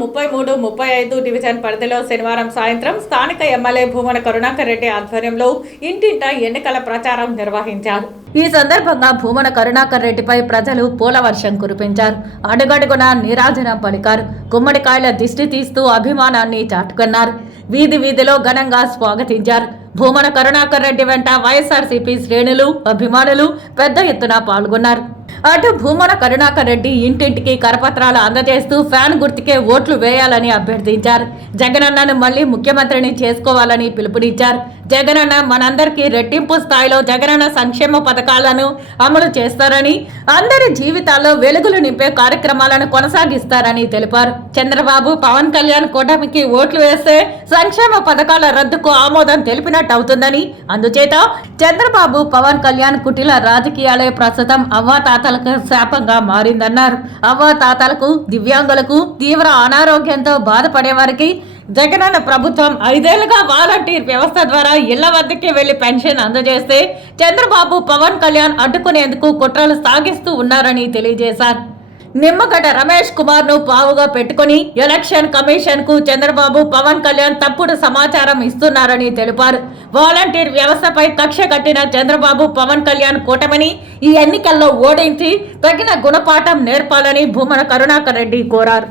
33, 35 division పరిధిలో శనివారం సాయంత్రం స్థానిక ఎమ్మెల్యే భూమన కరుణాకర్ రెడ్డి ఆధ్వర్యంలో ఇంటింట ఎన్నికల ప్రచారం నిర్వహించారు. ఈ సందర్భంగా భూమన కరుణాకర్ రెడ్డిపై ప్రజలు పూల వర్షం కురిపించారు. అడుగడుగున నీరాజనం పలికారు. గుమ్మడికాయల దిష్టి తీస్తూ అభిమానాన్ని చాటుకున్నారు. వీధి వీధిలో ఘనంగా స్వాగతించారు. భూమన కరుణాకర్ రెడ్డి వెంట వైఎస్ఆర్సీపీ శ్రేణులు, అభిమానులు పెద్ద ఎత్తున పాల్గొన్నారు. అటు భూమన కరుణాకర్ రెడ్డి ఇంటింటికి కరపత్రాలు అందజేస్తూ ఫ్యాన్ గుర్తుకే ఓట్లు వేయాలని అభ్యర్థించారు. జగనన్నను మళ్లీ ముఖ్యమంత్రిని చేసుకోవాలని పిలుపునిచ్చారు. జగనన్న మనందరికీ రెట్టింపు స్థాయిలో జగనన్న సంక్షేమ పథకాలను అమలు చేస్తారని, అందరి జీవితాల్లో వెలుగులు నింపే కార్యక్రమాలను కొనసాగిస్తారని తెలిపారు. చంద్రబాబు, పవన్ కళ్యాణ్ కూటమికి ఓట్లు వేస్తే సంక్షేమ పథకాల రద్దుకు ఆమోదం తెలిపినట్టు అవుతుందని, అందుచేత చంద్రబాబు, పవన్ కళ్యాణ్ కుటిల రాజకీయాలే ప్రస్తుతం అవ్వాతాతలకు శాపంగా మారిందన్నారు. అవ్వాతాతలకు, దివ్యాంగులకు, తీవ్ర అనారోగ్యంతో బాధపడే వారికి జగనన్న ప్రభుత్వం 5 ఏళ్లుగా వాలంటీర్ వ్యవస్థ ద్వారా ఇళ్ల వద్దకే వెళ్లి పెన్షన్ అందజేస్తే చంద్రబాబు, పవన్ కళ్యాణ్ అడ్డుకునేందుకు కుట్రలు సాగిస్తూ ఉన్నారని తెలియజేశారు. నిమ్మగడ్డ రమేష్ కుమార్ ను పావుగా పెట్టుకుని ఎలక్షన్ కమిషన్ కు చంద్రబాబు, పవన్ కళ్యాణ్ తప్పుడు సమాచారం ఇస్తున్నారని తెలిపారు. వాలంటీర్ వ్యవస్థపై కక్ష కట్టిన చంద్రబాబు, పవన్ కళ్యాణ్ కూటమిని ఈ ఎన్నికల్లో ఓడించి తగిన గుణపాఠం నేర్పాలని భూమన కరుణాకర్ రెడ్డి కోరారు.